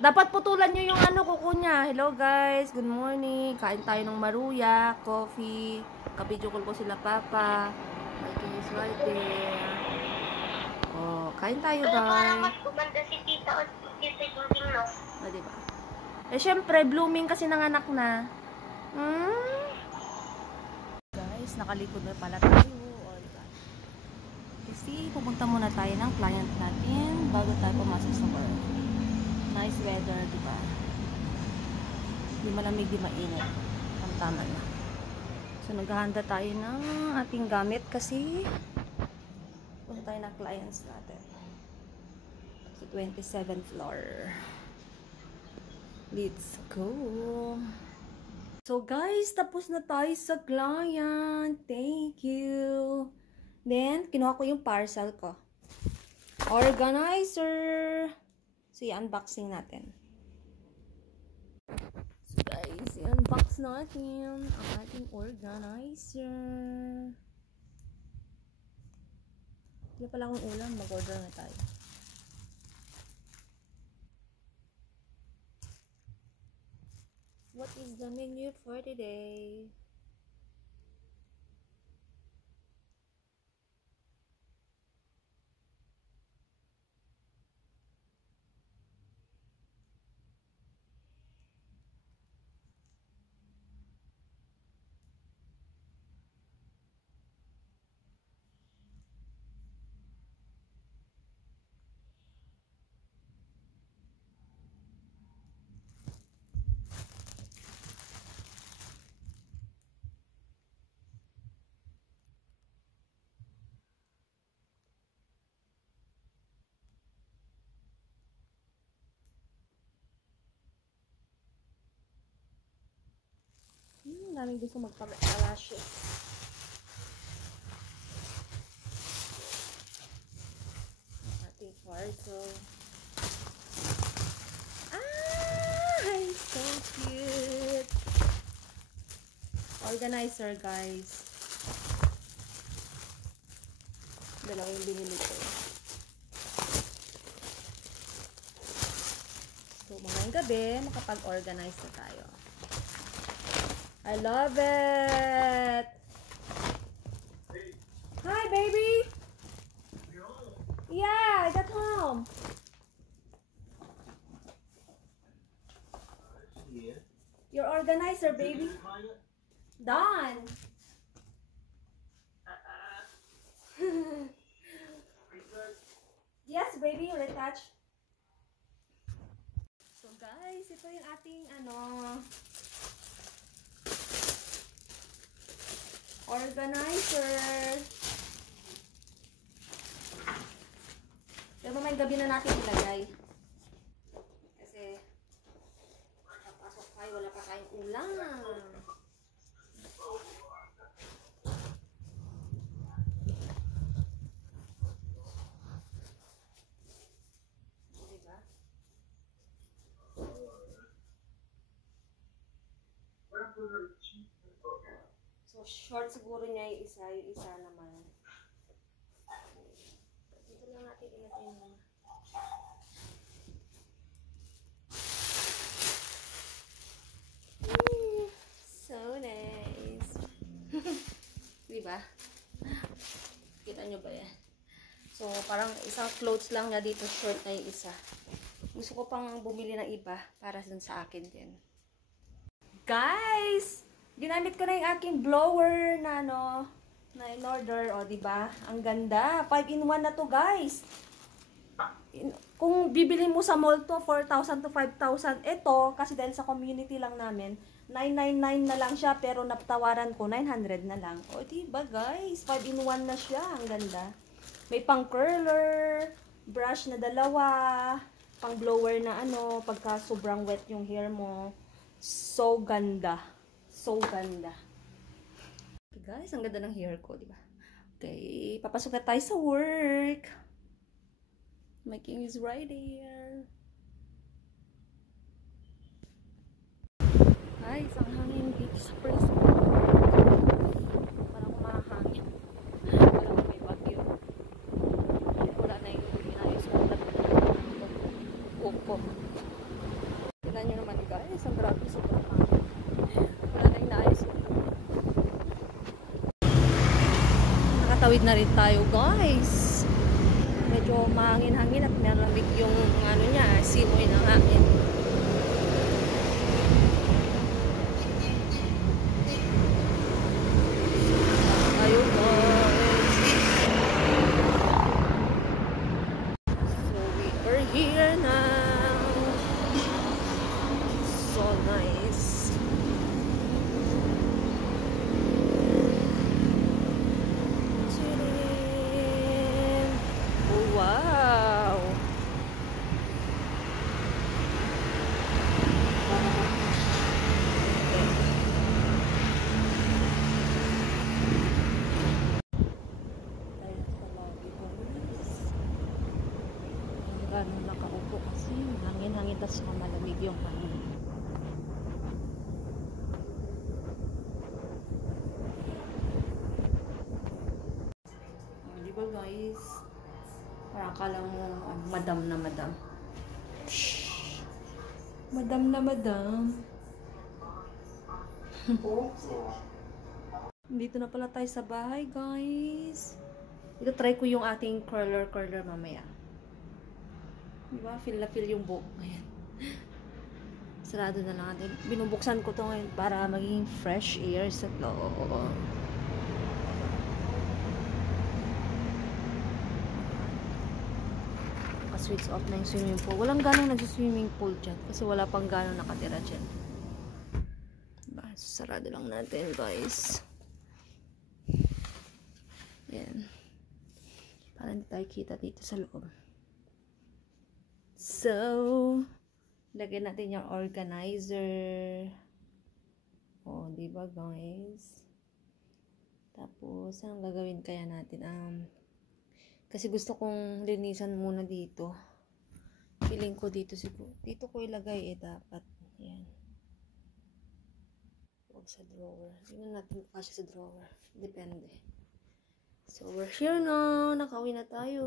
Dapat putulan nyo yung ano, kuko niya. Hello guys, good morning. Kain tayo ng maruya, coffee. Kapidyo ko sila papa. My king is right there. Oh, kain tayo guys. Parang mas gumanda si tita o tita Duding, no? O, diba? Eh, syempre, blooming kasi nanganak na. Guys, nakalikod na pala tayo. Kasi pupunta muna tayo ng client natin bago tayo pumasok sa work. Nice weather, diba? Di malamig, di mainit. Ang tama na. So, naghahanda tayo ng ating gamit kasi pupunta tayo ng clients natin. So, 27th floor. Let's go! So, guys, tapos na tayo sa client. Thank you! Then, kinuha ko yung parcel ko. Organizer! So, i-unboxing natin. So, guys, i-unbox natin ang ating organizer. Hindi pala akong ulam. Mag-order na tayo. What is the menu for today? Daming gusto magpa-lashes. Ating parcel. Ah! So cute! Organizer, guys. Dalawa yung binili ko. So, mamayang gabi, makapag-organize na tayo. I love it! Hi, baby! You're home? Yeah, I got home. Yeah. Your organizer, baby. Done. Yes, baby, retouch. So, guys, ito yung ating, organizer. Pero may gabi na natin ilagay. Kasi papasok tayo, wala pa tayong ulam. Diba? So, short siguro niya yung isa naman. Dito lang natin ilagay muna. So nice. Diba? Kita nyo ba yan? So, parang isang clothes lang niya dito, short na yung isa. Gusto ko pang bumili ng iba para dun sa akin din. Guys! Ginamit ko na yung aking blower na na in-order. O, diba? Ang ganda. 5-in-1 na to, guys. Kung bibili mo sa mall to, 4,000 to 5,000. Ito, kasi dahil sa community lang namin, 999 na lang siya, pero napatawaran ko, 900 na lang. O, diba, guys? 5-in-1 na siya. Ang ganda. May pang curler, brush na dalawa, pang blower na pagka sobrang wet yung hair mo. So ganda. So ganda. Okay, guys, ang ganda ng hair ko, di ba? Okay, papasok na tayo sa work. My king is right here. Guys, ang hangin dito sa first floor. Parang mahangin. Parang may bagyo. Wala na yung inayos ko. Upo. guys. Ang grabe, sobrang hangin. Wala na inaayos ko. Nakatawid na rin tayo guys. Medyo mahangin-hangin at malamig yung ano niya, simoy ng hangin. Tayo guys. So we are here now. So nice. Chilling. Oh, wow. Tayo sa lobby guys. Ganun nakaupo kasi hangin-hangin tas malamig yung hangin. Di ba guys? Parang akala mo madam na madam. Shhh. Madam na madam. Dito na pala tayo sa bahay guys. Ito try ko yung ating curler mamaya. Diba? Feel na feel yung buhok ngayon. Sarado na lang natin. Binubuksan ko to ngayon para maging fresh air sa loob. Switch off na yung swimming pool. Walang ganong nag-swimming pool dyan. Kasi wala pang ganong nakatira dyan. Diba? Sarado lang natin guys. Yan. Para hindi tayo kita dito sa loob. So, lagyan natin yung organizer. Oh, diba guys? Tapos, anong gagawin kaya natin? Kasi gusto kong linisan muna dito. Feeling ko dito siguro. Dito ko ilagay dapat. Yan. Huwag sa drawer. Tingnan natin kung kasya sa drawer. Depende. So, we're here now. Nakauwi na tayo.